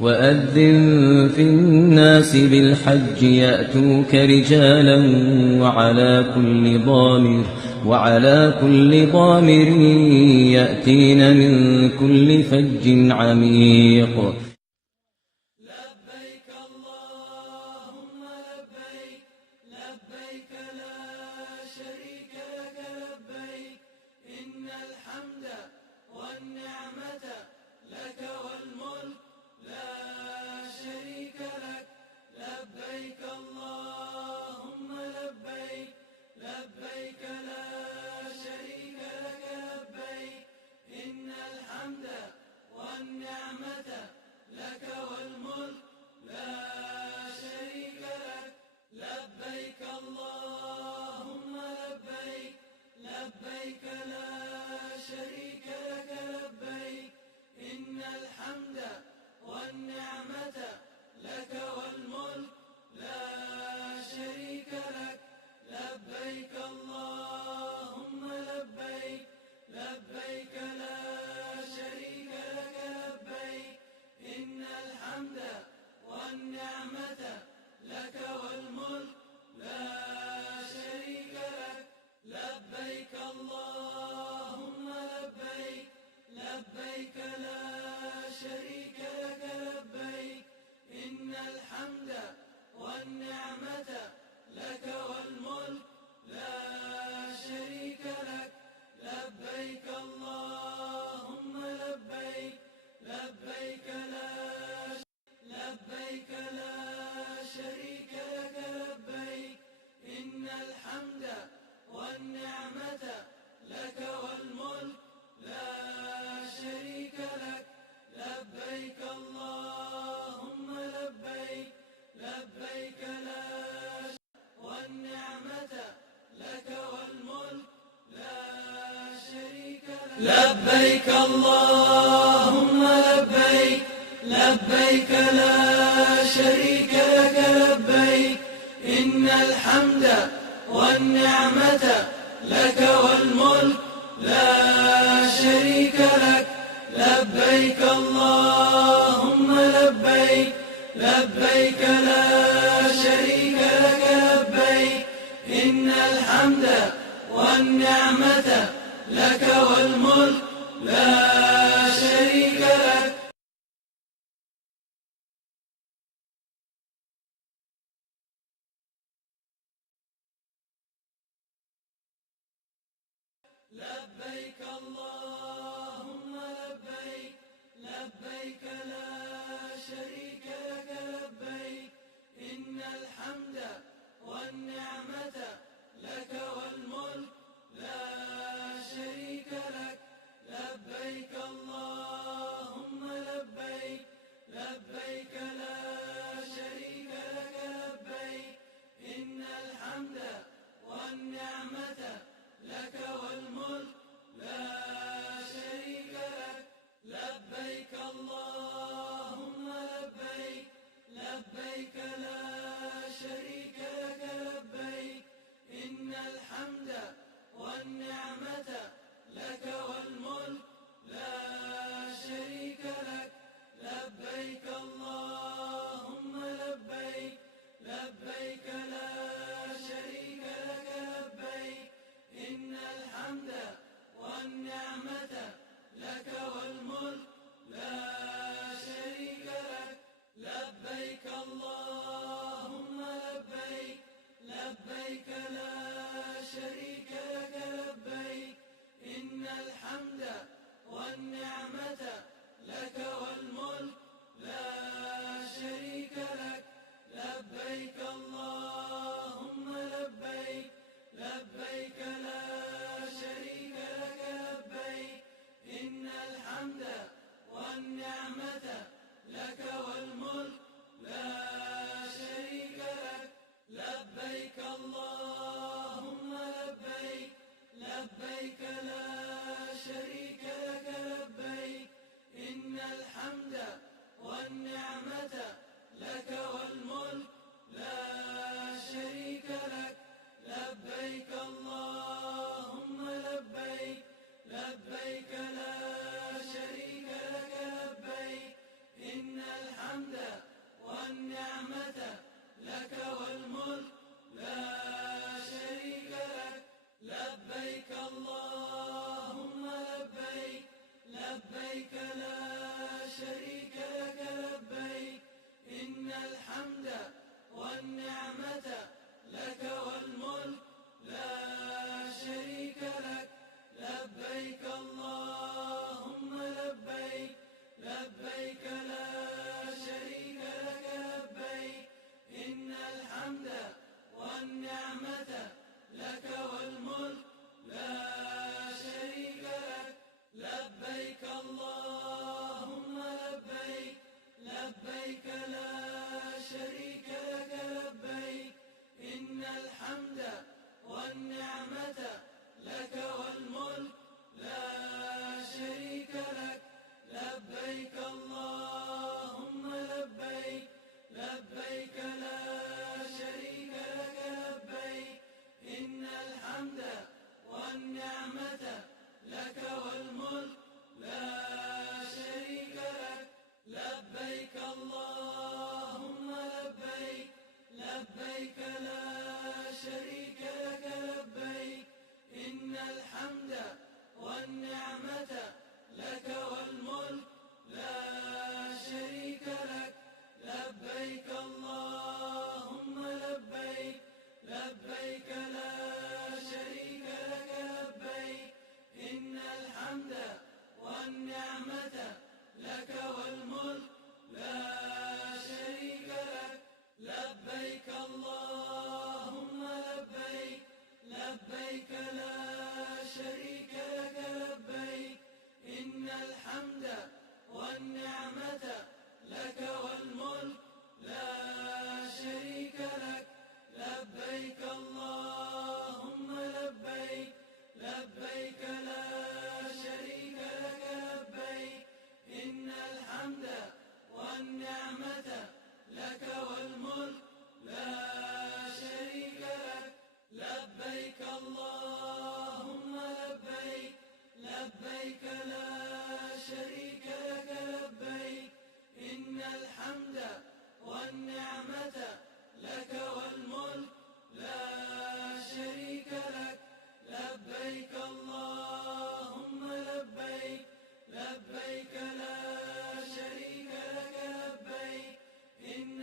وَأَذِّن فِي النَّاسِ بِالْحَجِّ يَأْتُوكَ رِجَالًا وَعَلَىٰ كُلِّ ضَامِرٍ يَأْتِينَ مِن كُلِّ فَجٍّ عَمِيقٍ. لبيك اللهم لبيك لبيك لا شريك لك لبيك إن الحمد والنعمة لك والملك لا شريك لك لبيك اللهم لبيك لبيك لا شريك لك لبيك إن الحمد والنعمة لك والملك لا شريك لك لبيك اللهم لبيك لبيك لا شريك لك لبيك إن الحمد والنعمة لك والملك لا شريك لك لبيك اللهم لبيك لبيك لا شريك لك لبيك إن الحمد والنعمة لك والملك لا شريك لك لبيك اللهم لبيك لبيك لا شريك لك لبيك إن الحمد والنعمة لك والملك لا شريك لك لبيك اللهم لبيك لبيك لبيك لا شريك لك لبيك إن الحمد والنعمة لك والملك لا شريك لك لبيك اللهم لبيك لبيك لا والنعمة لك والملك لا شريك لك لبيك اللهم لبيك لبيك لا شريك لك لبيك إن الحمد والنعمة لك والملك لا شريك لك لبيك اللهم لبيك لبيك لا شريك لك لبيك إن الحمد والنعمة لك والملك لا شريك لك لبيك اللهم لبيك لبيك لا شريك لك لبيك إن الحمد والنعمة لك والملك لا شريك لك لبيك اللهم لبيك لبيك لا شريك لك لبيك إن الحمد والنعمة لك والملك لا شريك لك والملك لا شريك لك لبيك اللهم لبيك لبيك لا شريك لك لبيك إن الحمد والنعمة لك والملك لا شريك لك لبيك اللهم لبيك لبيك لا شريك لك لبيك إن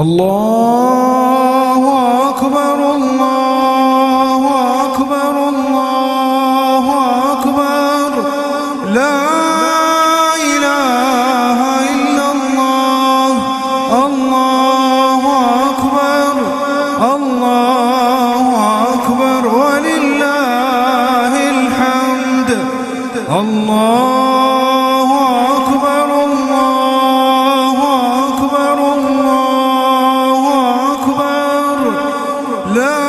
الله أكبر الله أكبر الله أكبر لا إله إلا الله الله أكبر الله أكبر ولله الحمد الله أكبر الله أكبر الله أكبر لا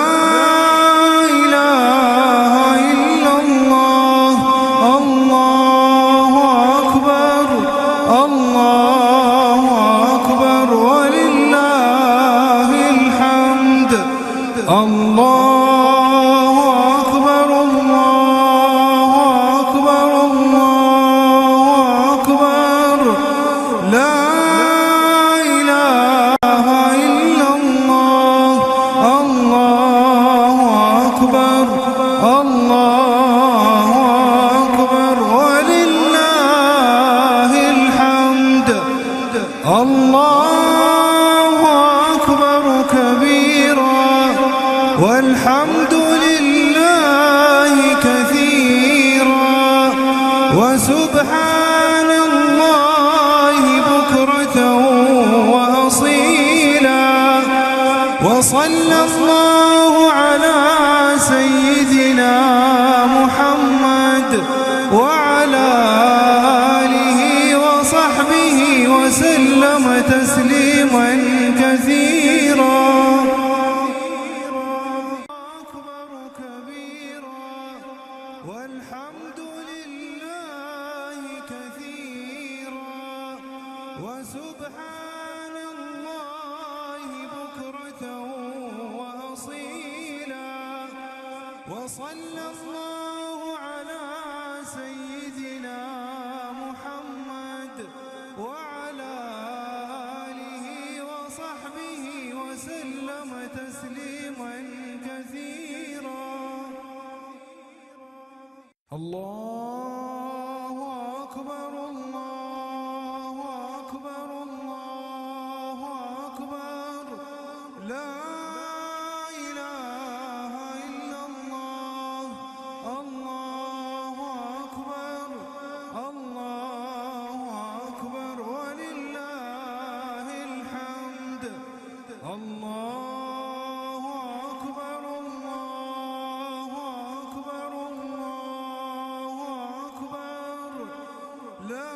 إله إلا الله الله أكبر الله أكبر ولله الحمد الله أكبر الله أكبر الله أكبر لا إله إلا الله الله أكبر الله أكبر ولله الحمد الله أكبر كبيرا والحمد لله كثيرا وسبحان الله بكرة وأصيلا وصلى الله على سيدنا محمد وعلى آله وصحبه وسلم تسليما كثيرا أكبر كبيرا والحمد لله كثيرا وسبحان الله بكرة وأصيلا وصلى الله على سيدنا محمد وعلى آله وصحبه وسلم تسليما كثيرا الله أكبر الله أكبر الله أكبر لا إله إلا الله الله أكبر الله أكبر ولله الحمد الله أكبر الله أكبر الله أكبر لا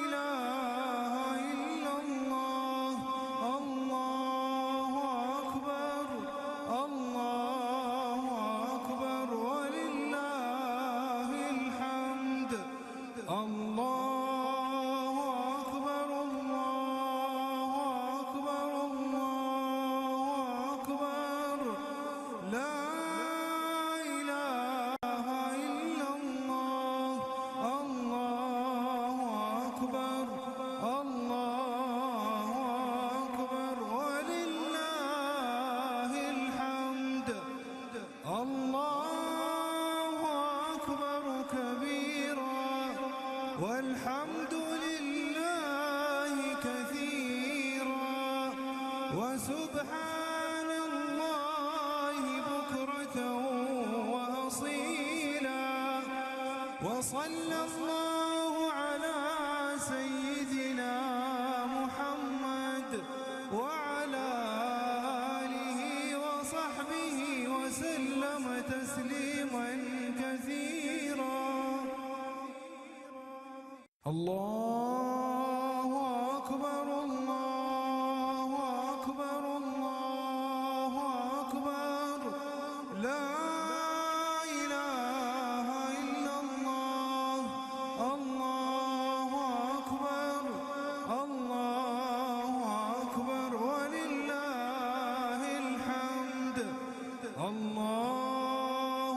إله إلا الله الله أكبر الله أكبر ولله الحمد الله أكبر الله أكبر الله أكبر لا إله إلا الله الله أكبر الله أكبر ولله الحمد الله أكبر كبيرا والحمد لله كثيرا وسبحان الله بكرة وأصيلا وصلى الله على سيدنا محمد وعلى آله وصحبه وسلم تسليما كثيرا الله أكبر الله أكبر الله أكبر لا إله إلا الله الله أكبر الله أكبر ولله الحمد الله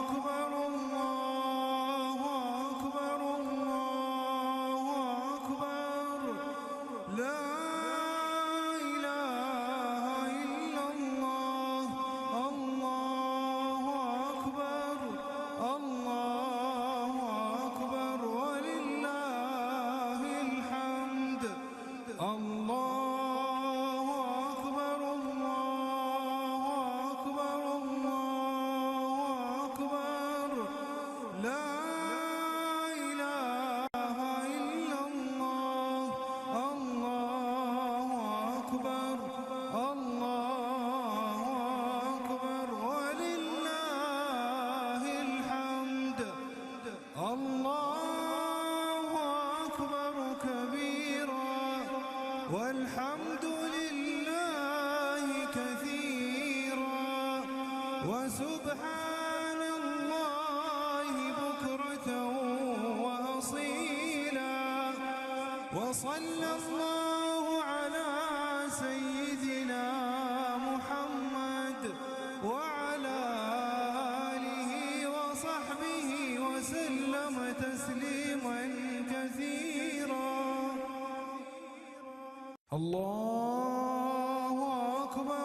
أكبر الله أكبر الله والحمد لله كثيرا وسبحان الله بكرة وأصيلا وصلى الله على سيدنا محمد وعلى آله وصحبه وسلم تسليما كثيرا. الله أكبر.